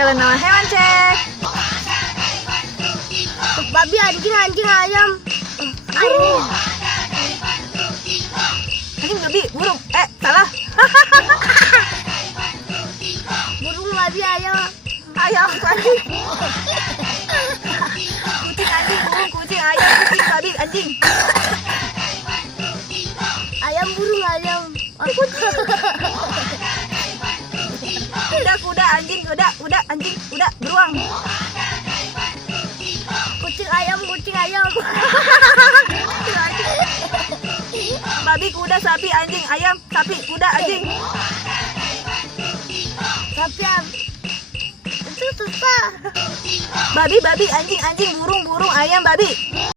Kalau nama hewan cek. Babi, anjing, ayam. Ayam. Anjing, babi, burung. Salah. Burung, babi, ayam. Ayam, anjing. Kucing, anjing, burung, kucing, ayam, kucing, babi, anjing. Ayam, burung, ayam. Kuda, anjing, anjing, beruang. Kucing, ayam. Babi, kuda, sapi, anjing, ayam, sapi, kuda, anjing. Sapi, itu susah. Babi, anjing, burung, ayam, babi.